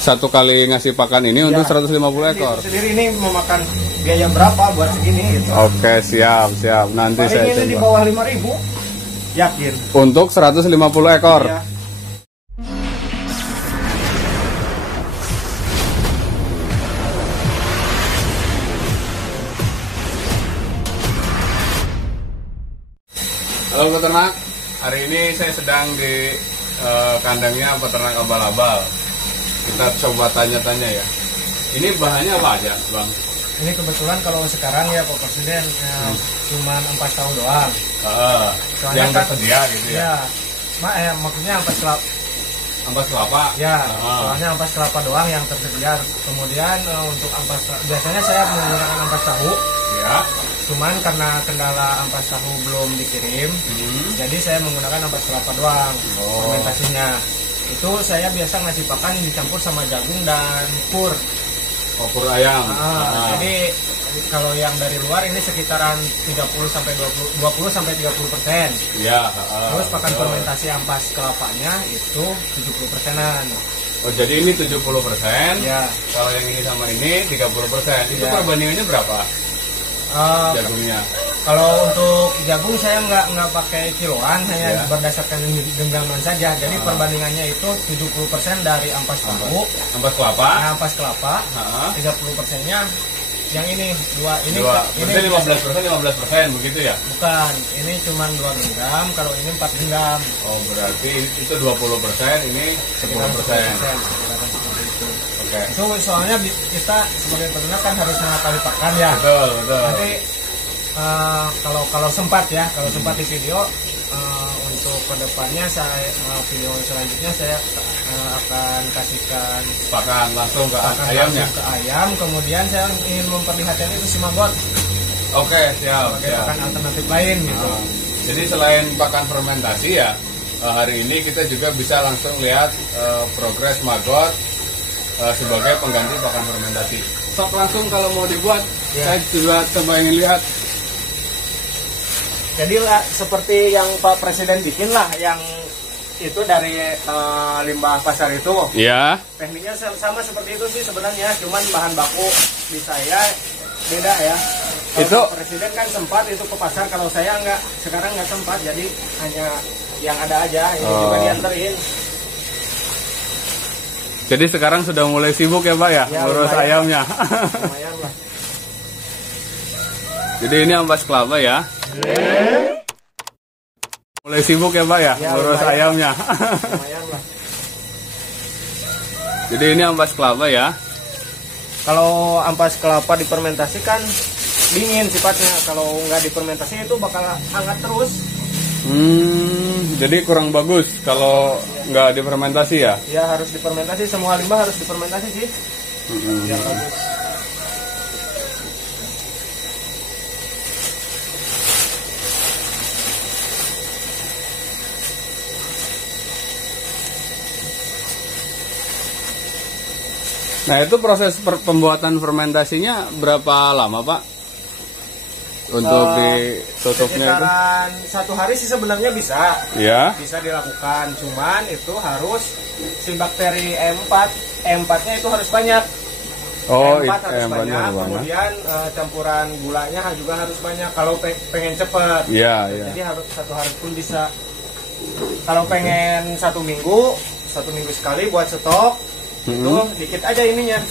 Satu kali ngasih pakan ini untuk 150 ekor. Sendiri ini memakan biaya berapa buat segini gitu. Oke, siap. Nanti paling saya ini coba. Di bawah 5.000. Yakin. Untuk 150 ekor. Iya. Halo peternak, hari ini saya sedang di kandangnya peternak abal-abal. Kita coba tanya-tanya ya. Ini bahannya apa aja, Bang? Ini kebetulan kalau sekarang ya Pak Presiden cuma ampas tahu doang. Yang tersedia gitu ya? Ya, maksudnya ampas kelapa. Ampas kelapa? Ya, soalnya ampas kelapa doang yang tersedia. Kemudian untuk ampas, biasanya saya menggunakan ampas tahu. Ya. Cuman karena kendala ampas tahu belum dikirim, jadi saya menggunakan ampas kelapa doang fermentasinya. Itu saya biasa ngasih pakan dicampur sama jagung dan pur. Pur ayam. Jadi kalau yang dari luar ini sekitaran 20 sampai 30%. Iya. Terus pakan fermentasi ampas kelapanya itu 70%-an. Oh, jadi ini 70%. Ya. Kalau yang ini sama ini 30%. Itu perbandingannya berapa? Jagungnya. Kalau untuk jagung saya nggak pakai kiloan, hanya berdasarkan genggaman saja. Jadi perbandingannya itu 70% dari ampas tahu, ampas kelapa, 30%-nya yang ini ini 15% begitu ya? Bukan, ini cuma 2 genggam, kalau ini 4 genggam. Oh, berarti itu 20%, ini 10%. Okay. Itu soalnya kita sebagai peternak kan harus mengetahui pakan ya. Betul. Nanti kalau sempat ya, sempat di video untuk kedepannya video selanjutnya saya akan kasihkan pakan langsung ke ayamnya. Ke ayam, kemudian saya ingin memperlihatkan itu si maggot. Oke, siap. Pakan alternatif lain gitu. Jadi selain pakan fermentasi ya, hari ini kita juga bisa langsung lihat progres maggot sebagai pengganti pakan fermentasi. Sok langsung kalau mau dibuat, saya juga coba ingin lihat. Jadi seperti yang Pak Presiden bikin lah, yang itu dari limbah pasar itu. Iya. Tekniknya sama seperti itu sih sebenarnya, cuman bahan baku di saya beda ya. Kalau itu Pak Presiden kan sempat itu ke pasar, kalau saya sekarang nggak sempat, jadi hanya yang ada aja, ini juga dianterin. Jadi sekarang sudah mulai sibuk ya Pak ya, ngurus ayamnya. Lumayan lah. Jadi ini ampas kelapa ya. Mulai sibuk ya Pak ya, ngurus ayamnya. Lumayan lah. Jadi ini ampas kelapa ya. Kalau ampas kelapa difermentasi kan dingin sifatnya, kalau nggak difermentasi itu bakal hangat terus. Jadi kurang bagus kalau nggak difermentasi ya? Ya harus difermentasi, semua limbah harus difermentasi sih. Biar bagus. Nah itu proses pembuatan fermentasinya berapa lama Pak? Untuk ditutupnya itu? Sekitaran 1 hari sih sebenarnya bisa. Ya. Bisa dilakukan, cuman itu harus si bakteri E4-nya itu harus banyak. Oh, E4 harus banyak. Kemudian campuran gulanya juga harus banyak. Kalau pengen cepet. Iya. Jadi harus 1 hari pun bisa. Kalau pengen 1 minggu sekali buat stok, itu dikit aja ininya.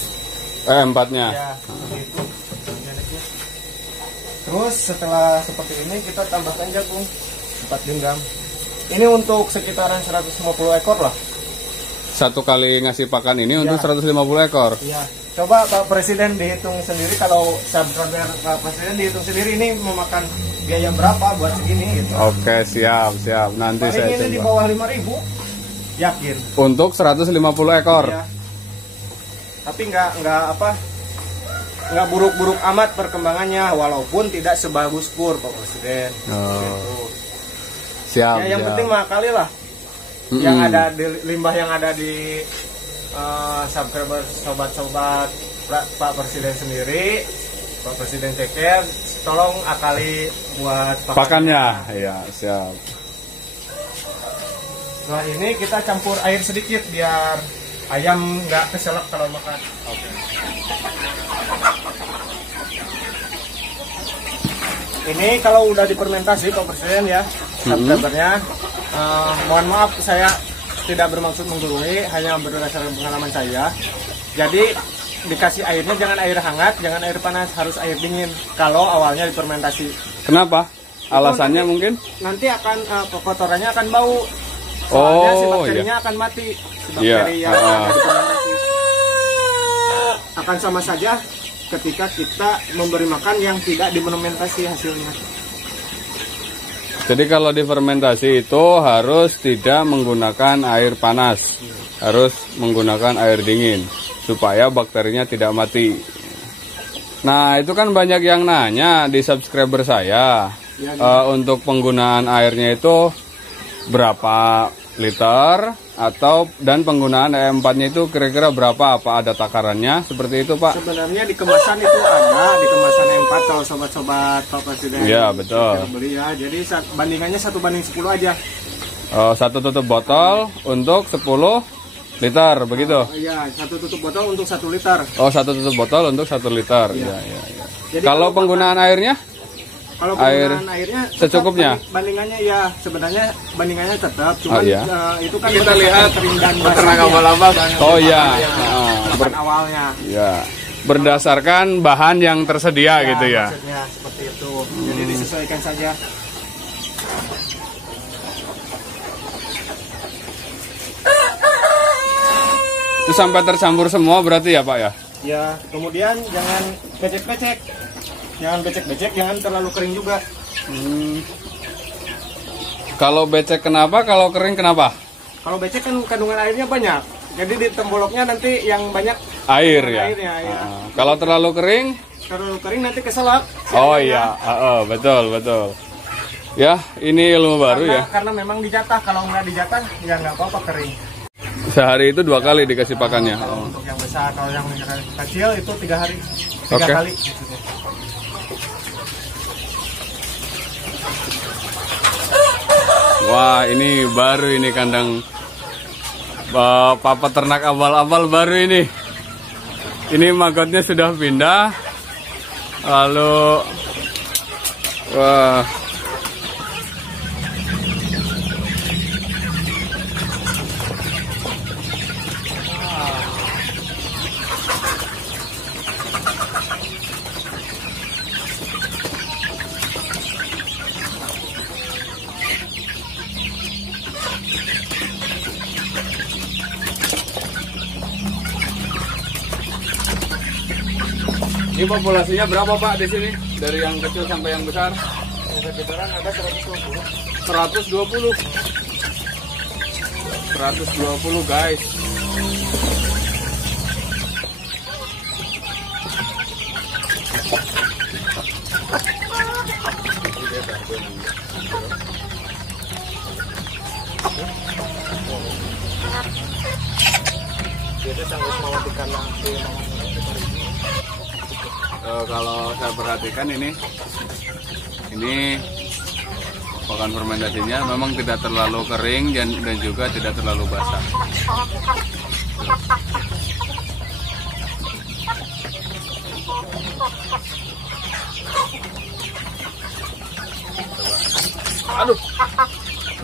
E4-nya. Ya, gitu. Terus setelah seperti ini kita tambahkan jagung 4 genggam. Ini untuk sekitaran 150 ekor lah. Satu kali ngasih pakan ini untuk 150 ekor. Iya. Coba Pak Presiden dihitung sendiri, kalau subscriber Pak Presiden dihitung sendiri ini memakan biaya berapa buat segini gitu. Oke, siap. Nanti paling saya ini coba. Di bawah 5.000. Yakin. Untuk 150 ekor. Iya. Tapi nggak buruk-buruk amat perkembangannya, walaupun tidak sebagus pur Pak Presiden. Gitu. Siap. Ya, yang penting mah kali lah. Yang ada di limbah yang ada di subscriber sobat-sobat Pak Presiden sendiri, Pak Presiden ceker, tolong akali buat pakannya. Iya, siap. Nah ini kita campur air sedikit biar ayam nggak keselak kalau makan. Oke. Ini kalau udah difermentasi Pak Presiden ya, subscribernya, mohon maaf saya tidak bermaksud menggurui, hanya berdasarkan pengalaman saya. Jadi dikasih airnya jangan air hangat, jangan air panas, harus air dingin. Kalau awalnya difermentasi. Kenapa? Alasannya mungkin? Nanti akan kotorannya akan bau. Soalnya si bakterinya akan mati. Si bakteri yang ada di fermentasi. Akan sama saja ketika kita memberi makan yang tidak difermentasi hasilnya. Jadi kalau difermentasi itu harus tidak menggunakan air panas, harus menggunakan air dingin supaya bakterinya tidak mati. Nah itu kan banyak yang nanya di subscriber saya untuk penggunaan airnya itu berapa liter dan penggunaan E4-nya itu kira-kira berapa? Apa ada takarannya seperti itu Pak? Sebenarnya di kemasan itu ada, di kemasan E4 kalau sobat-sobat Pak Presiden. Iya betul. Beli ya, jadi bandingannya 1:10 aja. Satu tutup botol untuk 10 liter begitu? Iya, satu tutup botol untuk 1 liter. Oh, satu tutup botol untuk 1 liter. Iya. Jadi kalau penggunaan airnya? Kalau penggunaan airnya secukupnya. Bandingannya ya sebenarnya bandingannya tetap, cuman itu kan kita lihat kering dan ternak abal-abal. Oh iya. Awalnya. Ya. Berdasarkan bahan yang tersedia gitu ya. Maksudnya seperti itu. Jadi disesuaikan saja. Itu sampai tercampur semua berarti ya Pak ya? Ya, kemudian jangan becek-becek. Jangan becek-becek, jangan terlalu kering juga. Kalau becek kenapa? Kalau kering kenapa? Kalau becek kan kandungan airnya banyak. Jadi di temboloknya nanti yang banyak air ya. Airnya, ya. Kalau terlalu kering? Terlalu kering nanti keselak. Oh iya, betul. Ya, ini ilmu baru ya. Karena memang dijatah, kalau nggak dijatah ya nggak apa-apa kering. Sehari itu 2 kali dikasih pakannya. Kalau untuk yang besar, kalau yang kecil itu 3 hari, 3 kali. Wah, ini baru ini kandang papa ternak abal-abal baru ini. Ini magotnya sudah pindah. Lalu wah. Ini populasinya berapa Pak di sini? Dari yang kecil sampai yang besar? Sekitaran ada 120. 120. 120 guys. Kalau saya perhatikan ini pakan fermentasinya memang tidak terlalu kering dan juga tidak terlalu basah. Aduh,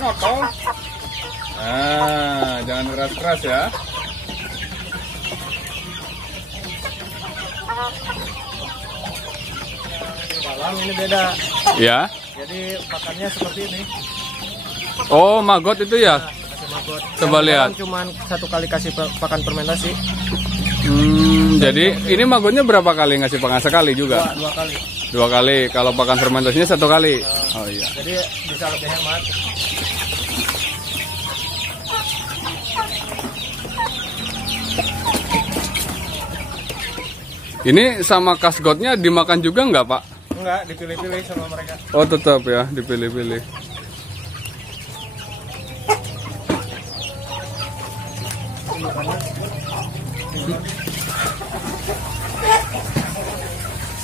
notol. Nah, jangan keras-keras ya. Dalam ini beda. Ya. Jadi pakannya seperti ini. Oh, maggot itu ya? Maggot. Coba lihat. Cuman 1 kali kasih pakan fermentasi. Jadi ini maggotnya berapa kali ngasih pakan? Sekali juga? 2 kali. 2 kali. Kalau pakan fermentasinya 1 kali. Oh iya. Jadi bisa lebih hemat. Ini sama kasgotnya dimakan juga nggak Pak? Enggak, dipilih-pilih sama mereka. Oh tetap ya, dipilih-pilih.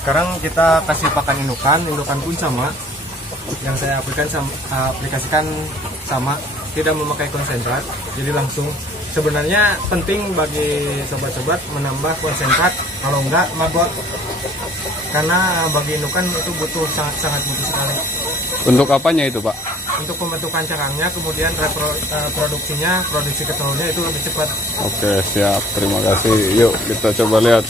Sekarang kita kasih pakan indukan pun sama. Yang saya aplikasikan sama, tidak memakai konsentrat, jadi langsung sebenarnya penting bagi sobat-sobat menambah konsentrat, kalau enggak maggot, karena bagi indukan itu butuh sangat butuh sekali. Untuk apanya itu Pak? Untuk pembentukan carangnya, kemudian produksinya, produksi ketelurnya itu lebih cepat. Oke, siap, terima kasih. Yuk kita coba lihat.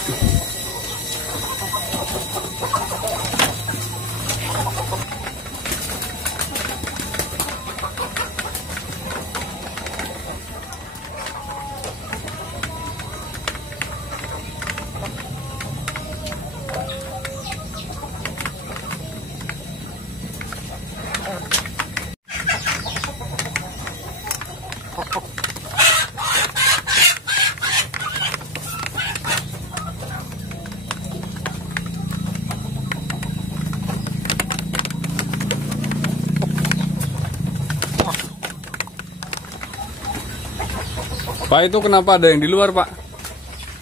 Pak, itu kenapa ada yang di luar Pak?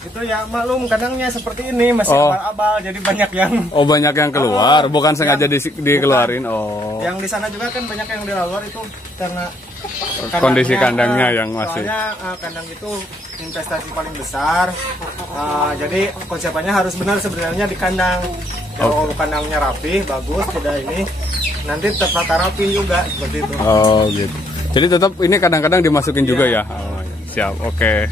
Itu ya maklum, kandangnya seperti ini masih abal-abal, jadi banyak yang banyak yang keluar, bukan sengaja dikeluarin. Yang di sana juga kan banyak yang di luar itu karena kondisi kandangnya yang masih. Soalnya kandang itu investasi paling besar, jadi konsepannya harus benar sebenarnya di kandang. Kalau kandangnya rapi, bagus, tidak ini, nanti tertata rapi juga seperti itu. Oh gitu. Jadi tetap ini kadang-kadang dimasukin juga ya. Oh, siap, oke.